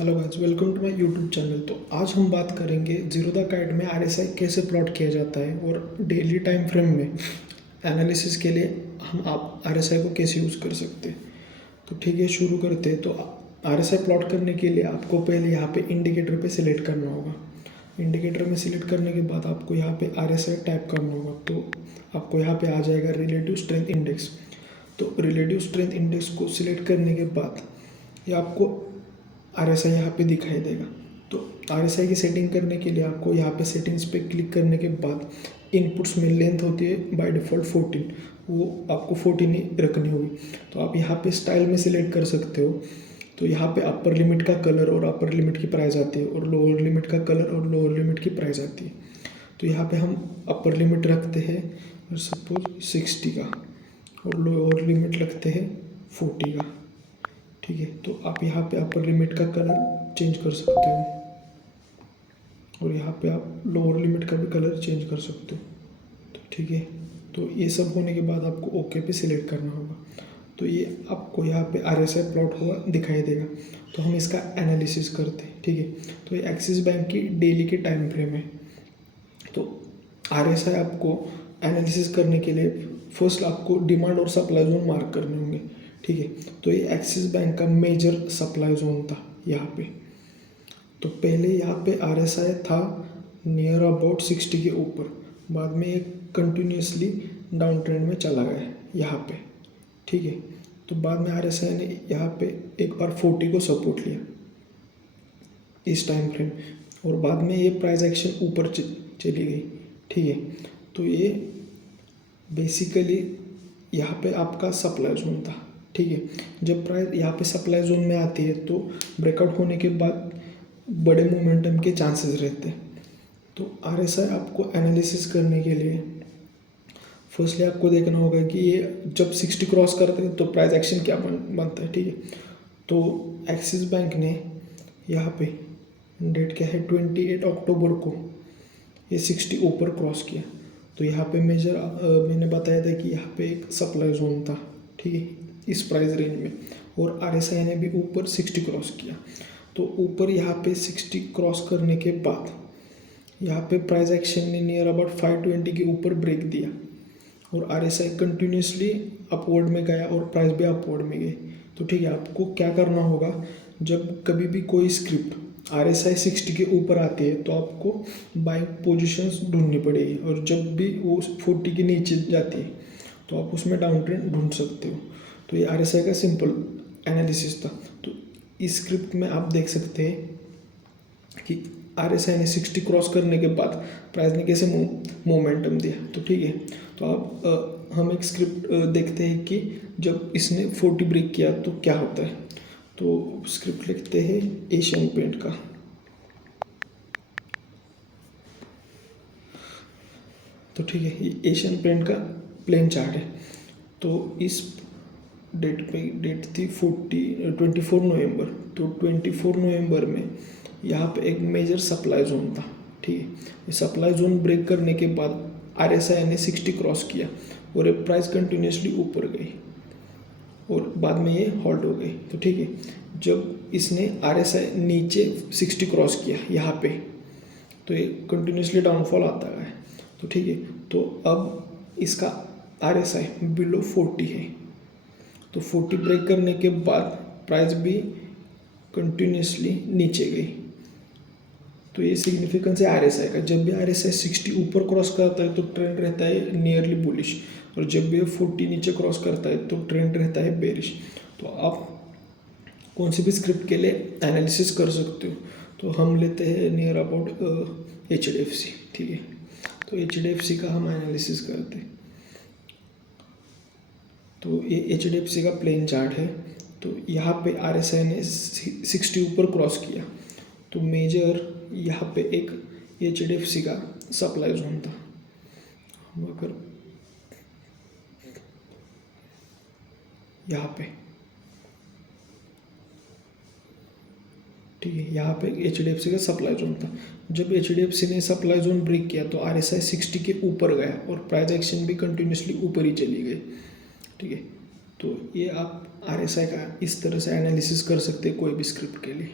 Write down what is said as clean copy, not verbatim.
Hello guys, welcome to my YouTube channel. तो आज हम बात करेंगे जीरोधा काइट में आरएसआई कैसे प्लॉट किया जाता है और डेली टाइम फ्रेम में एनालिसिस के लिए हम आप आरएसआई को कैसे यूज़ कर सकते हैं। तो ठीक है, शुरू करते हैं। तो आरएसआई प्लॉट करने के लिए आपको पहले यहाँ पे इंडिकेटर पे सिलेक्ट करना होगा। इंडिकेटर में सिलेक्ट करने के बाद आपको यहाँ पे आरएसआई टाइप करना होगा। तो आपको यहाँ पे आ जाएगा रिलेटिव स्ट्रेंथ इंडेक्स। तो रिलेटिव स्ट्रेंथ इंडेक्स को सिलेक्ट करने के बाद ये आपको आरएसआई यहाँ पे दिखाई देगा। तो आरएसआई की सेटिंग करने के लिए आपको यहाँ पे सेटिंग्स पे क्लिक करने के बाद इनपुट्स में लेंथ होती है बाय डिफ़ॉल्ट 14, वो आपको 14 ही रखनी होगी। तो आप यहाँ पे स्टाइल में सिलेक्ट कर सकते हो। तो यहाँ पे अपर लिमिट का कलर और अपर लिमिट की प्राइस आती है और लोअर लिमिट का कलर और लोअर लिमिट की प्राइस आती है। तो यहाँ पे हम अपर लिमिट रखते हैं और सपोज 60 का और लोअर लिमिट रखते हैं 40 का। ठीक है, तो आप यहाँ पे अपर लिमिट का कलर चेंज कर सकते हो और यहाँ पे आप लोअर लिमिट का भी कलर चेंज कर सकते हो। तो ठीक है, तो ये सब होने के बाद आपको ओके पे सिलेक्ट करना होगा। तो ये आपको यहाँ पे आरएसआई प्लॉट हुआ दिखाई देगा। तो हम इसका एनालिसिस करते हैं। ठीक है, तो ये एक्सिस बैंक की डेली के टाइम फ्रेम है। तो आरएसआई आपको एनालिसिस करने के लिए फर्स्ट आपको डिमांड और सप्लाई जोन मार्क करने होंगे। ठीक है, तो ये एक्सिस बैंक का मेजर सप्लाई जोन था यहाँ पे। तो पहले यहाँ पे आरएसआई था नियर अबाउट 60 के ऊपर, बाद में एक कंटिन्यूसली डाउन ट्रेंड में चला गया यहाँ पे। ठीक है, तो बाद में आरएसआई ने यहाँ पे एक बार 40 को सपोर्ट लिया इस टाइम फ्रेम और बाद में ये प्राइस एक्शन ऊपर चली गई। ठीक है, तो ये बेसिकली यहाँ पे आपका सप्लाई जोन था। ठीक है, जब प्राइस यहाँ पे सप्लाई जोन में आती है तो ब्रेकआउट होने के बाद बड़े मोमेंटम के चांसेस रहते हैं। तो आरएसआई आपको एनालिसिस करने के लिए फर्स्टली आपको देखना होगा कि ये जब 60 क्रॉस करते हैं तो प्राइस एक्शन क्या बनता है। ठीक है, तो एक्सिस बैंक ने यहाँ पे डेट क्या है 28 अक्टूबर को ये 60 ऊपर क्रॉस किया। तो यहाँ पे मेजर मैंने बताया था कि यहाँ पे एक सप्लाई जोन था। ठीक है, इस प्राइस रेंज में, और आरएसआई ने भी ऊपर 60 क्रॉस किया। तो ऊपर यहाँ पे 60 क्रॉस करने के बाद यहाँ पे प्राइस एक्शन ने नियर अबाउट 520 के ऊपर ब्रेक दिया और आरएसआई कंटिन्यूसली अपवर्ड में गया और प्राइस भी अपवर्ड में गई। तो ठीक है, आपको क्या करना होगा, जब कभी भी कोई स्क्रिप्ट आरएसआई 60 के ऊपर आती है तो आपको बाइंग पोजीशंस ढूंढनी पड़ेगी, और जब भी वो 40 के नीचे जाती है तो आप उसमें डाउन ट्रेंड ढूंढ सकते हो। तो ये आरएसआई का सिंपल एनालिसिस था। तो इस स्क्रिप्ट में आप देख सकते हैं कि आरएसआई ने 60 क्रॉस करने के बाद प्राइस ने कैसे मोमेंटम दिया। तो ठीक है, तो आप हम एक स्क्रिप्ट देखते हैं कि जब इसने 40 ब्रेक किया तो क्या होता है। तो स्क्रिप्ट लिखते हैं एशियन पेंट का। तो ठीक है, ये एशियन पेंट का प्लेन चार्ट है। तो इस डेट थी 24 नवंबर। तो 24 नवंबर में यहाँ पे एक मेजर सप्लाई जोन था। ठीक है, ये सप्लाई जोन ब्रेक करने के बाद आरएसआई ने 60 क्रॉस किया और ये प्राइस कंटिन्यूसली ऊपर गई और बाद में ये हॉल्ट हो गई। तो ठीक है, जब इसने आरएसआई नीचे 60 क्रॉस किया यहाँ पे तो ये कंटिन्यूसली डाउनफॉल आता है। तो ठीक है, तो अब इसका आरएसआई बिलो 40 है। तो 40 ब्रेक करने के बाद प्राइस भी कंटिन्यूसली नीचे गई। तो ये सिग्निफिकेंस है आरएसआई का। जब भी आरएसआई 60 ऊपर क्रॉस करता है तो ट्रेंड रहता है नियरली बुलिश, और जब भी 40 नीचे क्रॉस करता है तो ट्रेंड रहता है बेरिश। तो आप कौन सी भी स्क्रिप्ट के लिए एनालिसिस कर सकते हो। तो हम लेते हैं नियर अबाउट एचडीएफसी। ठीक है, तो एचडीएफसी का हम एनालिसिस करते हैं। तो ये एचडीएफसी का प्लेन चार्ट है। तो यहाँ पे आरएसआई ने 60 ऊपर क्रॉस किया तो मेजर यहाँ पे एक एचडीएफसी का सप्लाई जोन था। हम अगर यहाँ पे, ठीक है, यहाँ पे एचडीएफसी का सप्लाई जोन था। जब एचडीएफसी ने सप्लाई जोन ब्रेक किया तो आरएसआई 60 के ऊपर गया और प्राइस एक्शन भी कंटिन्यूसली ऊपर ही चली गई। ठीक है, तो ये आप आरएसआई का इस तरह से एनालिसिस कर सकते हैं कोई भी स्क्रिप्ट के लिए।